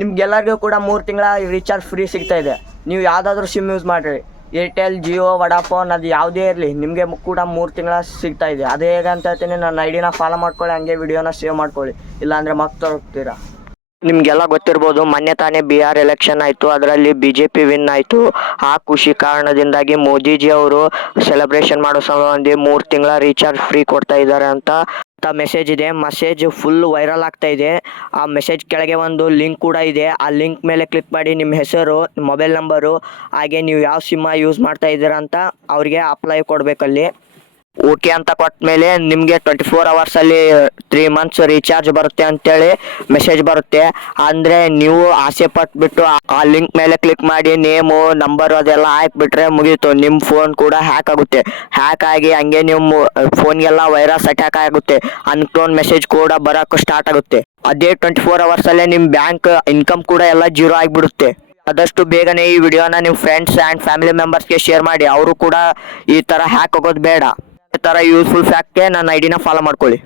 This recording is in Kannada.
ನಿಮ್ಗೆಲ್ಲರಿಗೂ ಕೂಡ 3 ತಿಂಗಳ ರೀಚಾರ್ಜ್ ಫ್ರೀ ಸಿಗ್ತಾ ಇದೆ. ನೀವು ಯಾವುದಾದ್ರೂ ಸಿಮ್ ಯೂಸ್ ಮಾಡಿರಿ, ಏರ್ಟೆಲ್, ಜಿಯೋ, ವಡಾಫೋನ್, ಅದು ಯಾವುದೇ ಇರಲಿ, ನಿಮಗೆ ಕೂಡ 3 ತಿಂಗಳ ಸಿಗ್ತಾ ಇದೆ. ಅದು ಹೇಗೆ ಅಂತ ಹೇಳ್ತೀನಿ, ನನ್ನ ಐಡಿನ ಫಾಲೋ ಮಾಡ್ಕೊಳ್ಳಿ, ಹಂಗೆ ವಿಡಿಯೋನ ಸೇವ್ ಮಾಡ್ಕೊಳ್ಳಿ, ಇಲ್ಲಾಂದರೆ ಮತ್ತೆ ಹೋಗ್ತೀರಾ. ನಿಮಗೆಲ್ಲ ಗೊತ್ತಿರ್ಬೋದು, ಮೊನ್ನೆ ತಾನೇ ಬಿಹಾರ್ ಎಲೆಕ್ಷನ್ ಆಯಿತು, ಅದರಲ್ಲಿ BJP ವಿನ್ ಆಯಿತು. ಆ ಖುಷಿ ಕಾರಣದಿಂದಾಗಿ ಮೋದಿಜಿ ಅವರು ಸೆಲೆಬ್ರೇಷನ್ ಮಾಡೋ ಸಲುವಾಗಿ 3 ತಿಂಗಳ ರೀಚಾರ್ಜ್ ಫ್ರೀ ಕೊಡ್ತಾ ಇದ್ದಾರೆ ಅಂತ ಮೆಸೇಜ್ ಇದೆ. ಮೆಸೇಜ್ ಫುಲ್ ವೈರಲ್ ಆಗ್ತಾ ಇದೆ. ಆ ಮೆಸೇಜ್ ಕೆಳಗೆ ಒಂದು ಲಿಂಕ್ ಕೂಡ ಇದೆ. ಆ ಲಿಂಕ್ ಮೇಲೆ ಕ್ಲಿಕ್ ಮಾಡಿ ನಿಮ್ಮ ಹೆಸರು, ಮೊಬೈಲ್ ನಂಬರು, ಹಾಗೆ ನೀವು ಯಾವ ಸಿಮ್ ಯೂಸ್ ಮಾಡ್ತಾ ಇದ್ದೀರಾ ಅಂತ ಅವ್ರಿಗೆ ಅಪ್ಲೈ ಕೊಡಬೇಕಲ್ಲಿ. ಓಕೆ ಅಂತ ಕೊಟ್ಟ ಮೇಲೆ ನಿಮಗೆ 24 ಅವರ್ಸಲ್ಲಿ 3 ಮಂತ್ಸ್ ರೀಚಾರ್ಜ್ ಬರುತ್ತೆ ಅಂತೇಳಿ ಮೆಸೇಜ್ ಬರುತ್ತೆ. ಅಂದರೆ ನೀವು ಆಸೆ ಪಟ್ಬಿಟ್ಟು ಆ ಲಿಂಕ್ ಮೇಲೆ ಕ್ಲಿಕ್ ಮಾಡಿ ನೇಮು, ನಂಬರು ಅದೆಲ್ಲ ಹಾಕ್ಬಿಟ್ರೆ ಮುಗೀತು, ನಿಮ್ಮ ಫೋನ್ ಕೂಡ ಹ್ಯಾಕ್ ಆಗುತ್ತೆ. ಹ್ಯಾಕ್ ಆಗಿ ಹಂಗೆ ನಿಮ್ಮ ಫೋನ್ಗೆಲ್ಲ ವೈರಸ್ ಅಟ್ಯಾಕ್ ಆಗುತ್ತೆ, ಅನ್ಕ್ಲೋನ್ ಮೆಸೇಜ್ ಕೂಡ ಬರೋಕ್ಕೆ ಸ್ಟಾರ್ಟ್ ಆಗುತ್ತೆ. ಅದೇ 24 ಅವರ್ಸಲ್ಲೇ ನಿಮ್ಮ ಬ್ಯಾಂಕ್ ಇನ್ಕಮ್ ಕೂಡ ಎಲ್ಲ ಜೀರೋ ಆಗಿಬಿಡುತ್ತೆ. ಆದಷ್ಟು ಬೇಗನೆ ಈ ವಿಡಿಯೋನ ನಿಮ್ಮ ಫ್ರೆಂಡ್ಸ್ ಆ್ಯಂಡ್ ಫ್ಯಾಮಿಲಿ ಮೆಂಬರ್ಸ್ಗೆ ಶೇರ್ ಮಾಡಿ, ಅವರು ಕೂಡ ಈ ಥರ ಹ್ಯಾಕ್ ಆಗೋದು ಬೇಡ. ಈ ಥರ ಯೂಸ್ಫುಲ್ ಫ್ಯಾಕ್ಟ್ಗೆ ನನ್ನ ಐಡಿನ ಫಾಲೋ ಮಾಡ್ಕೊಳ್ಳಿ.